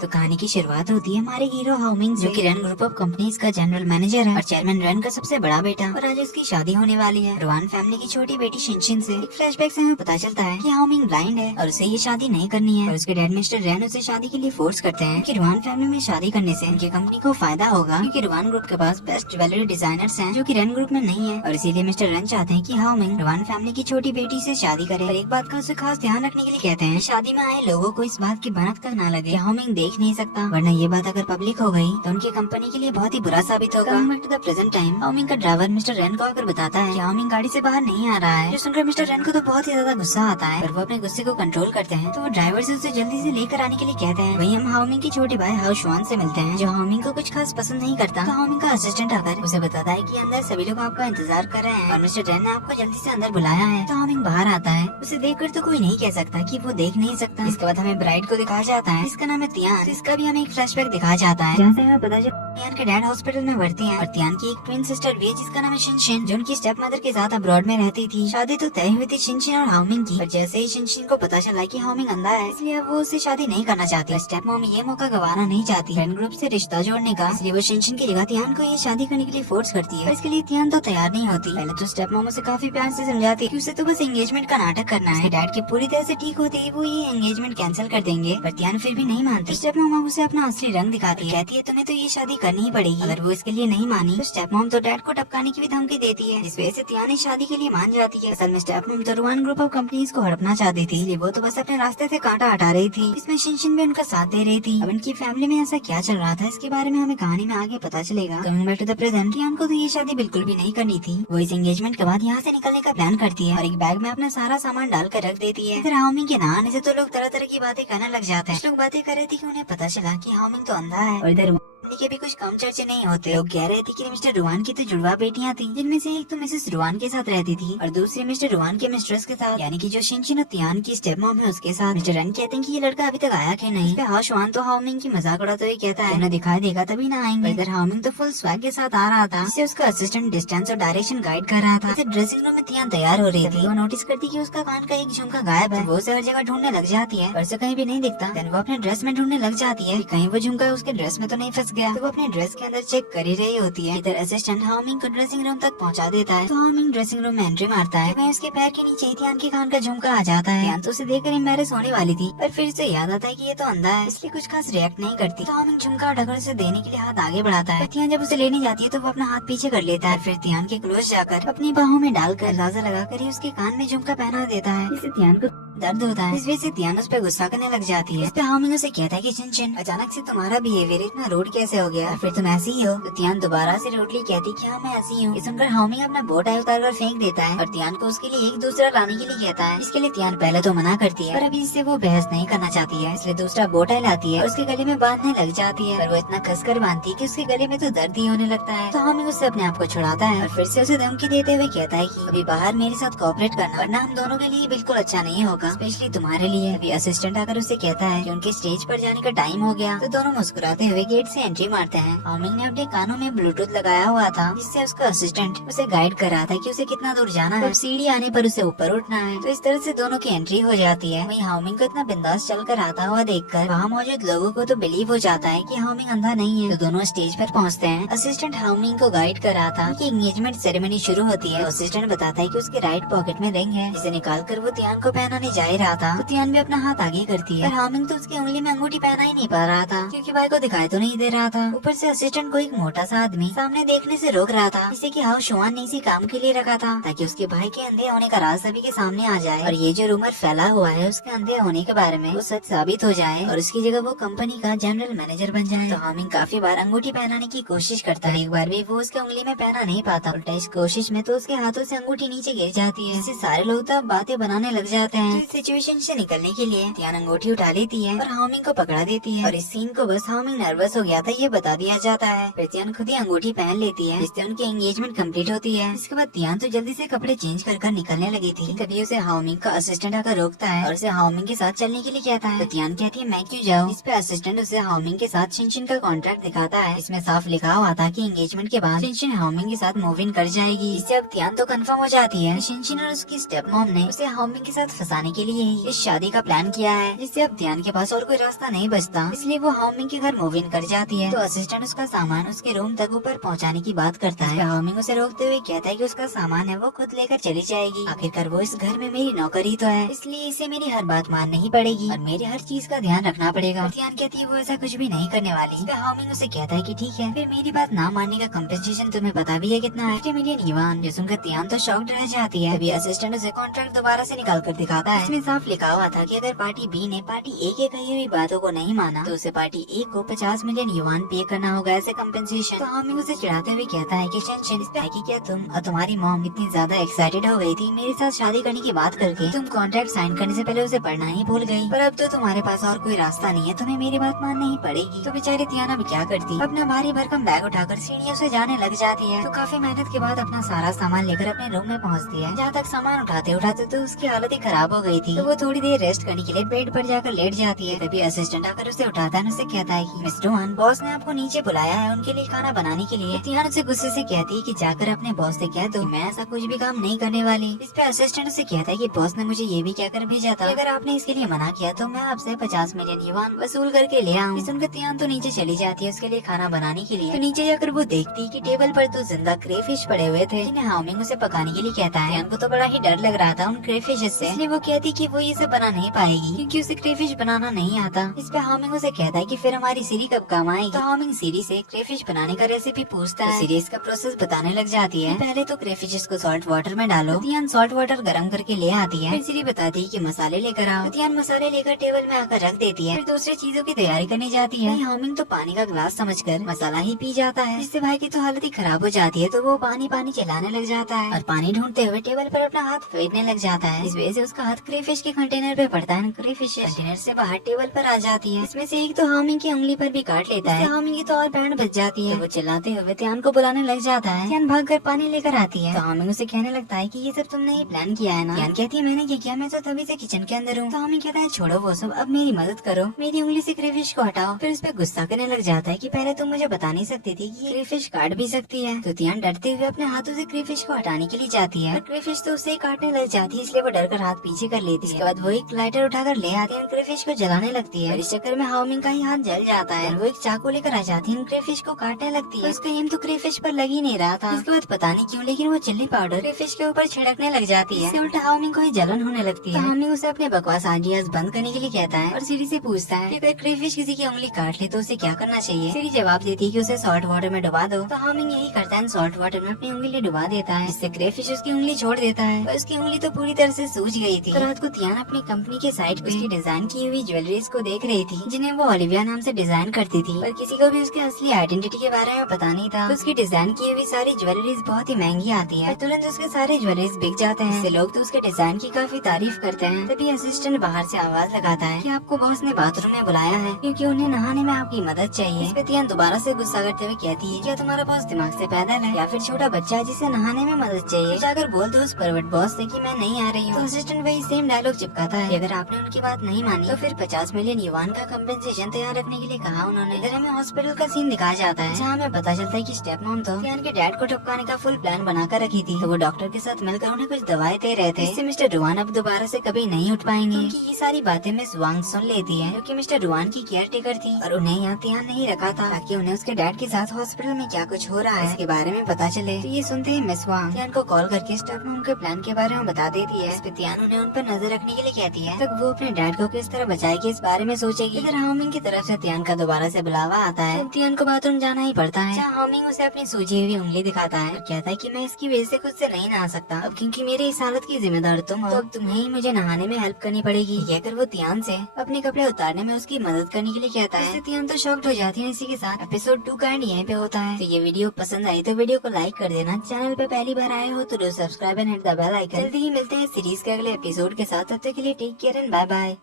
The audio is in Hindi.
तो कहानी की शुरुआत होती है हमारे हीरो हाउमिंग जो कि रन ग्रुप ऑफ कंपनीज का जनरल मैनेजर है और चेयरमैन रन का सबसे बड़ा बेटा, और आज उसकी शादी होने वाली है रवान फैमिली की छोटी बेटी शिनशिन से। एक फ्लैशबैक से हमें पता चलता है कि हाउमिंग ब्लाइंड है और उसे ये शादी नहीं करनी है और उसके डैड मिस्टर रन उसे शादी के लिए फोर्स करते हैं कि रवान फैमिली में शादी करने से उनकी कंपनी को फायदा होगा, क्योंकि रवान ग्रुप के पास बेस्ट ज्वेलरी डिजाइनर्स हैं जो कि रन ग्रुप में नहीं है, और इसीलिए मिस्टर रन चाहते हैं कि हाउमिंग रवान फैमिली की छोटी बेटी से शादी करे। और एक बात का उसे खास ध्यान रखने के लिए कहते हैं शादी में आए लोगों को इस बात की भनक तक न लगे हाउमिंग देख नहीं सकता, वरना ये बात अगर पब्लिक हो गई तो उनकी कंपनी के लिए बहुत ही बुरा साबित होगा। टू द प्रेजेंट टाइम हाउमिंग का ड्राइवर मिस्टर रन को आकर बताता है कि हाउमिंग गाड़ी से बाहर नहीं आ रहा है, जो सुनकर मिस्टर रन को तो बहुत ही ज्यादा गुस्सा आता है, पर वो अपने गुस्से को कंट्रोल करते हैं तो वो ड्राइवर से उसे जल्दी से लेकर आने के लिए कहते हैं। वहीं हम हाउमिंग के छोटे भाई हाउ शुआन से मिलते हैं जो हाउमिंग को कुछ खास पसंद नहीं करता, तो हाउमिंग का असिस्टेंट आकर उसे बताता है कि अंदर सभी लोग आपका इंतजार कर रहे हैं और मिस्टर रन ने आपको जल्दी से अंदर बुलाया है। तो हाउमिंग बाहर आता है, उसे देखकर तो कोई नहीं कह सकता कि वो देख नहीं सकता। इसके बाद हमें ब्राइड को दिखाया जाता है, इसका नाम है तियान, इसका भी हमें एक फ्लैशबैक दिखाया जाता है जहाँ से हमें पता चलता है तियान के डैड हॉस्पिटल में भर्ती हैं और तियान की एक ट्विन सिस्टर भी है जिसका नाम है शिनशिन जो उनकी स्टेप मदर के साथ अब्रॉड में रहती थी। शादी तो तय हुई थी शिनशिन और हाउमिंग की, पर जैसे ही शिनशिन को पता चला कि हाउमिंग अंधा है इसलिए वो उससे शादी नहीं करना चाहती। स्टेप मॉम ये मौका गंवाना नहीं चाहती फ्रेंड ग्रुप से रिश्ता जोड़ने का, इसलिए वो शिनशिन की जगह तियान को ये शादी करने के लिए फोर्स करती है। इसके लिए तियान तो तैयार नहीं होती। पहले तो स्टेप मॉम उसे काफी प्यार से समझाती है कि उसे तो बस एंगेजमेंट का नाटक करना है, डैड के पूरी तरह से ठीक होते ही वो ये एंगेजमेंट कैंसिल कर देंगे, पर तियान फिर भी नहीं मानती। स्टेप मॉम उसे अपना असली रंग दिखाती है, कहती है तुम्हें तो ये शादी करनी ही पड़ेगी। अगर वो इसके लिए नहीं मानी तो स्टेप मॉम तो डैड को टपकाने की भी धमकी देती है, जिस वजह से तियान इस शादी के लिए मान जाती है। असल में स्टेप मॉम तो रवान ग्रुप ऑफ कंपनीज को हड़पना चाहती थी, इसलिए वो तो बस अपने रास्ते से कांटा हटा रही थी। इसमें शिनशिन भी उनका साथ दे रही थी। अब इनकी फैमिली में ऐसा क्या चल रहा था इसके बारे में हमें कहानी में आगे पता चलेगा। Coming back to the present, Tian को तो ये शादी बिल्कुल भी नहीं करनी थी। वो इस एंगेजमेंट के बाद यहाँ से निकलने का प्लान करती है और एक बैग में अपना सारा सामान डाल कर रख देती है। फिर हाउमिंग के ना आने से तो लोग तरह तरह की बातें करने लग जाते हैं। लोग बातें कर रहे थे कि उन्हें पता चला कि हाउमिंग तो अंधा है, और इधर के भी कुछ कम चर्चे नहीं होते। लोग कह रहे थे कि मिस्टर रुआन की तो जुड़वा बेटियां थी, जिनमें से एक तो मिसेस रुआन के साथ रहती थी और दूसरी मिस्टर रुआन के मिस्ट्रेस के साथ, यानी कि जो शिनशिन और तियान की स्टेप मॉम है उसके साथ। मिस्टर रन कहते हैं कि ये लड़का अभी तक आया क्यों नहीं। हाउ शुआन तो हाउमिंग की मजाक उड़ाते हुए कहता है उन्हें दिखाई देगा तभी ना आएंगे। इधर हाउमिंग तो फुल स्वैग के साथ आ रहा था, जिससे उसका असिस्टेंट डिस्टेंस और डायरेक्शन गाइड कर रहा था। ड्रेसिंग रूम में तियान तैयार हो रही थी, वो नोटिस करती कि उसका कान का एक झुमका गायब है। वो उसे हर जगह ढूंढने लग जाती है पर उसे कहीं भी नहीं दिखता। देन वो अपने ड्रेस में ढूंढने लग जाती है कहीं वो झुमका उसके ड्रेस में तो नहीं फंस गया, तो वो अपने ड्रेस के अंदर चेक कर ही रही होती है। इधर असिस्टेंट हाउमिंग को ड्रेसिंग रूम तक पहुंचा देता है, तो हाउमिंग ड्रेसिंग रूम में एंट्री मारता है। वहीं उसके पैर के नीचे तियान के कान का झुमका आ जाता है। तियान तो उसे देखकर एम्बैरेस होने वाली थी, पर फिर से याद आता है कि ये तो अंधा है, इसलिए कुछ खास रिएक्ट नहीं करती। तो हाउमिंग झुमका ढकड़ से देने के लिए हाथ आगे बढ़ाता है। तियान जब उसे लेने जाती है तो वो अपना हाथ पीछे कर लेता है, फिर तियान के क्लोज जाकर अपनी बाहों में डालकर अंदाजा लगाकर ही उसके कान में झुमका पहना देता है। इससे तियान को दर्द होता है, इस वजह से तियान उस पर गुस्सा करने लग जाती है। इस पे हाउमिंग उसे कहता है कि शिनशिन अचानक से तुम्हारा बिहेवियर इतना रूड कैसे हो गया, फिर तुम ऐसी ही हो। तो तियान दोबारा से रूडली कहती क्या मैं ऐसी हूँ। ये सुनकर हाउमिंग अपना बो टाई उतार कर फेंक देता है और तियान को उसके लिए एक दूसरा लाने के लिए कहता है। इसके लिए तियान पहले तो मना करती है, पर अभी इससे वो बहस नहीं करना चाहती है, इसलिए दूसरा बो टाई लाती है और उसके गले में बांधने लग जाती है। पर वो इतना कसकर बांधती है कि उसके गले में तो दर्द ही होने लगता है। तो हाउमिंग उससे अपने आप को छुड़ाता है और फिर से उसे धमकी देते हुए कहता है कि अभी बाहर मेरे साथ कोऑपरेट करना, वरना हम दोनों के लिए बिल्कुल अच्छा नहीं होगा, स्पेशली तुम्हारे लिए। अभी असिस्टेंट आकर उसे कहता है कि उनके स्टेज पर जाने का टाइम हो गया, तो दोनों मुस्कुराते हुए गेट से एंट्री मारते हैं। हाउमिंग ने अपने कानों में ब्लूटूथ लगाया हुआ था, जिससे उसका असिस्टेंट उसे गाइड कर रहा था कि उसे कितना दूर जाना है, सीढ़ी आने पर उसे ऊपर उठना है। तो इस तरह से दोनों की एंट्री हो जाती है। वहीं हाउमिंग को इतना बिंदास चलकर आता हुआ देखकर वहाँ मौजूद लोगों को तो बिलीव हो जाता है कि हाउमिंग अंधा नहीं है। तो दोनों स्टेज पर पहुँचते हैं। असिस्टेंट हाउमिंग को गाइड कर रहा था कि एंगेजमेंट सेरेमनी शुरू होती है। असिस्टेंट बताता है कि उसके राइट पॉकेट में रिंग है, जिसे निकाल कर वो तियान को पहनाने जा ही रहा था। तो तियान भी अपना हाथ आगे करती है, पर हाउमिंग तो उसकी उंगली में अंगूठी पहना ही नहीं पा रहा था, क्योंकि भाई को दिखाई तो नहीं दे रहा था। ऊपर से असिस्टेंट को एक मोटा सा आदमी सामने देखने से रोक रहा था, जिसे कि हाउ शुआन ने इसी काम के लिए रखा था, ताकि उसके भाई के अंधे होने का राज सभी के सामने आ जाए और ये जो रूमर फैला हुआ है उसके अंधे होने के बारे में वो सच साबित हो जाए और उसकी जगह वो कंपनी का जनरल मैनेजर बन जाए। तो हाउमिंग काफी बार अंगूठी पहनाने की कोशिश करता है, एक बार भी वो उसके उंगली में पहना नहीं पाता। उल्टा इस कोशिश में तो उसके हाथों से अंगूठी नीचे गिर जाती है, इससे सारे लोग तो बातें बनाने लग जाते हैं। इस सिचुएशन से निकलने के लिए तियान अंगूठी उठा लेती है और हाउमिंग को पकड़ा देती है, और इस सीन को बस हाउमिंग नर्वस हो गया था ये बता दिया जाता है। फिर तियान खुद ही अंगूठी पहन लेती है, जिससे उनकी एंगेजमेंट कंप्लीट होती है। इसके बाद तियान तो जल्दी से कपड़े चेंज कर निकलने लगी थी, तभी उसे हाउमिंग का असिस्टेंट आकर रोकता है और उसे हाउमिंग के साथ चलने के लिए कहता है। तो तियान कहती है मैं क्यों जाऊँ। इस पे असिस्टेंट उसे हाउमिंग के साथ शिनशिन का कॉन्ट्रैक्ट दिखाता है, इसमें साफ लिखा हुआ था कि एंगेजमेंट के बाद शिनशिन हाउमिंग के साथ मूव इन कर जाएगी। इससे अब तियान तो कंफर्म हो जाती है शिनशिन और उसकी स्टेप मॉम ने उसे हाउमिंग के साथ फंसाने के लिए ही इस शादी का प्लान किया है, जिससे अब ध्यान के पास और कोई रास्ता नहीं बचता, इसलिए वो हाओमिंग के घर मूव इन कर जाती है। तो असिस्टेंट उसका सामान उसके रूम तक ऊपर पहुँचाने की बात करता है। हाओमिंग उसे रोकते हुए कहता है कि उसका सामान है वो खुद लेकर चली जाएगी, आखिरकार वो इस घर में मेरी नौकरी तो है, इसलिए इसे मेरी हर बात माननी पड़ेगी और मेरी हर चीज का ध्यान रखना पड़ेगा। ध्यान कहती है वो ऐसा कुछ भी नहीं करने वाली। हाओमिंग उसे कहता है कि ठीक है, फिर मेरी बात ना मानने का कंपेंसेशन तुम्हें पता भी है कितना है, 50 मिलियन युआन। जो सुनकर ध्यान तो शॉक्ड रह जाती है। अभी असिस्टेंट उसे कॉन्ट्रैक्ट दोबारा से निकाल कर दिखाता है। इसमें साफ लिखा हुआ था कि अगर पार्टी बी ने पार्टी ए के कही हुई बातों को नहीं माना तो उसे पार्टी ए को 50 मिलियन युआन पे करना होगा ऐसे कंपेंसेशन। तो हाओमिंग उसे चिढ़ाते हुए कहता है कि टेंशन इस पे है कि क्या तुम और तुम्हारी मॉम इतनी ज्यादा एक्साइटेड हो गई थी मेरे साथ शादी करने की बात करके, तुम कॉन्ट्रैक्ट साइन करने से पहले उसे पढ़ना ही भूल गई, पर अब तो तुम्हारे पास और कोई रास्ता नहीं है, तुम्हें मेरी बात माननी ही पड़ेगी। तो बेचारी ध्यान अब क्या करती, अपना भारी भरकम बैग उठाकर सीढ़ियों से जाने लग जाती है। तो काफी मेहनत के बाद अपना सारा सामान लेकर अपने रूम में पहुंचती है। जहाँ तक सामान उठाते उठाते तो उसकी हालत ही खराब हो गई थी, तो वो थोड़ी देर रेस्ट करने के लिए बेड पर जाकर लेट जाती है। तभी असिस्टेंट आकर उसे उठाता है, उसे कहता है कि मिस रोहन, बॉस ने आपको नीचे बुलाया है उनके लिए खाना बनाने के लिए। ध्यान उसे गुस्से से कहती है कि जाकर अपने बॉस से कह दो मैं ऐसा कुछ भी काम नहीं करने वाली। इस पे असिस्टेंट उसे कहता है कि बॉस ने मुझे ये भी कहकर भेजा था अगर आपने इसके लिए मना किया तो मैं आपसे 50 मिलियन युआन वसूल करके ले आऊँ। सुनकर ध्यान तो नीचे चली जाती है उसके लिए खाना बनाने के लिए। तो नीचे जाकर वो देखती है कि टेबल पर तो जिंदा क्रेफिश पड़े हुए थे, जिन्हें हाओमिंग उसे पकाने के लिए कहता है। ध्यान को तो बड़ा ही डर लग रहा था उन क्रेफिश से, इसलिए वो कहती कि वो ये सब बना नहीं पाएगी क्योंकि उसे क्रेफिश बनाना नहीं आता। इस पे हाओमिंग उसे कहता है कि फिर हमारी सीरी कब काम आएगी। तो हाओमिंग सीरी से क्रेफिश बनाने का रेसिपी पूछता है। सीरी इसका प्रोसेस बताने लग जाती है। पहले तो क्रेफिश को सॉल्ट वाटर में डालो। ध्यान सॉल्ट वाटर गर्म करके ले आती है। फिर सीरी बताती है कि मसाले लेकर आओ। ध्यान मसाले लेकर टेबल में आकर रख देती है। फिर दूसरी चीजों की तैयारी करने जाती है। हाओमिंग तो पानी का ग्लास समझकर मसाला ही पी जाता है, जिससे भाई की तो हालत ही खराब हो जाती है। तो वो पानी पानी चलाने लग जाता है और पानी ढूंढते हुए टेबल पर अपना हाथ फेरने लग जाता है। इस वजह से उसका हाथ क्रेफिश के कंटेनर पे पड़ता है। क्रेफिश कंटेनर से बाहर टेबल पर आ जाती है। इसमें से एक तो हाओमिंग की उंगली पर भी काट लेता है। हाओमिंग की तो और बैंड बच जाती है। तो वो चिल्लाते हुए ध्यान को बुलाने लग जाता है। ध्यान भागकर पानी लेकर आती है। तो हाओमिंग उसे कहने लगता है कि ये सब तुमने ही प्लान किया है ना। ध्यान कहती है मैंने क्या किया, मैं तो तभी से किचन के अंदर हूँ। तो हाओमिंग कहता है छोड़ो वो सब, अब मेरी मदद करो, मेरी उंगली से क्रेफिश को हटाओ। फिर उस पर गुस्सा करने लग जाता है कि पहले तुम मुझे बता नहीं सकती थी कि क्रेफिश काट भी सकती है। तो ध्यान डरते हुए अपने हाथों से क्रेफिश को हटाने के लिए जाती है। क्रेफिश तो उसे काटने लग जाती है, इसलिए वो डर कर हाथ पीछे कर लेती है। इसके बाद वो एक लाइटर उठाकर ले आती है और क्रेफिश को जलाने लगती है। इस चक्कर में हाओमिंग का ही हाथ जल जाता है। वो एक चाकू लेकर आ जाती है, क्रेफिश को काटने लगती है। उसका एम तो क्रेफिश पर लग ही नहीं रहा था। इसके बाद पता नहीं क्यों लेकिन वो चिल्ली पाउडर क्रेफिश के ऊपर छिड़कने लग जाती है। इससे उल्टा हाओमिंग को ही जलन होने लगती है। हाओमिंग उसे अपने बकवास आइडियाज बंद करने के लिए कहता है और सीरी से पूछता है कि अगर क्रेफिश किसी की उंगली काट ले तो उसे क्या करना चाहिए। सीरी जवाब देती है कि उसे सॉल्ट वाटर में डुबा दो। तो हाओमिंग यही करता है, सॉल्ट वाटर में अपनी उंगली डुबा देता है। इससे क्रेफिश उसकी उंगली छोड़ देता है। पर उसकी उंगली तो पूरी तरह से सूज गई थी। तो रात को ध्यान अपनी कंपनी के साइट पे उसकी डिजाइन की हुई ज्वेलरीज को देख रही थी, जिन्हें वो ओलिविया नाम से डिजाइन करती थी। पर किसी को भी उसके असली आइडेंटिटी के बारे में पता नहीं था। तो उसकी डिजाइन की हुई सारी ज्वेलरीज बहुत ही महंगी आती है। तुरंत उसके सारे ज्वेलरीज बिक जाते हैं। इससे लोग तो उसके डिजाइन की काफी तारीफ करते हैं। तभी असिस्टेंट बाहर से आवाज लगाता है कि आपको बॉस ने बाथरूम में बुलाया है क्योंकि उन्हें नहाने में आपकी मदद चाहिए। इस पे ध्यान दोबारा से गुस्सा करते हुए कहती है क्या तुम्हारा बॉस दिमाग से पैदल है या फिर छोटा बच्चा है जिसे नहाने में मदद चाहिए। तो जाकर बोल दो उस परवट बॉस से कि मैं नहीं आ रही हूँ। तो असिस्टेंट वही सेम डायलॉग चिपकाता है कि अगर आपने उनकी बात नहीं मानी तो फिर 50 मिलियन युआन का कंपेंसेशन तैयार रखने के लिए कहा उन्होंने। इधर हमें हॉस्पिटल का सीन दिखाया जाता है जहाँ हमें पता चलता है कि स्टेप मॉम तो ध्यान के डैड को टपकाने का फुल प्लान बनाकर रखी थी। तो वो डॉक्टर के साथ मिलकर उन्हें कुछ दवाएं दे रहे थे। इससे मिस्टर रुआन अब दोबारा से कभी नहीं उठ पाएंगे क्योंकि ये सारी बातें मिस वांग सुन लेती है, क्योंकि मिस्टर रुआन की केयर टेकर थी और उन्हें यहाँ ध्यान नहीं रखा था ताकि उन्हें उसके डैड के साथ हॉस्पिटल में क्या कुछ हो रहा है इसके बारे में पता चले। तो ये सुनते ही मिस वांग ध्यान को कॉल करके स्टेप मॉम के प्लान के बारे में बता देती है। इस पे ध्यान उन्हें उन पर नजर रखने के लिए कहती है। तक वो अपने डैड को किस तरह बचाएगी इस बारे में सोचेगी। इधर हाओमिंग की तरफ से ध्यान का दोबारा से बुलावा आता है। तो ध्यान को बाथरूम जाना ही पड़ता है। जहाँ हाओमिंग उसे अपनी सूजी हुई उंगली दिखाता है और कहता है कि मैं इसकी वजह से खुद से नहीं नहा सकता अब क्योंकि मेरी इस हालत की जिम्मेदार तुम हो, तो अब तुम्हें ही मुझे नहाने में हेल्प करनी पड़ेगी। कहकर वो ध्यान से अपने कपड़े उतारने में उसकी मदद करने के लिए कहता है। ध्यान तो शॉक्ड हो जाती है। इसी के साथ एपिसोड 2 का एंड यहीं पे होता है। तो ये वीडियो पसंद आई तो वीडियो को लाइक कर देना। चैनल पे पहली बार आए हो तो do subscribe and hit the bell icon. जल्दी ही मिलते हैं सीरीज के अगले एपिसोड के साथ। तब तक के लिए take care and bye bye.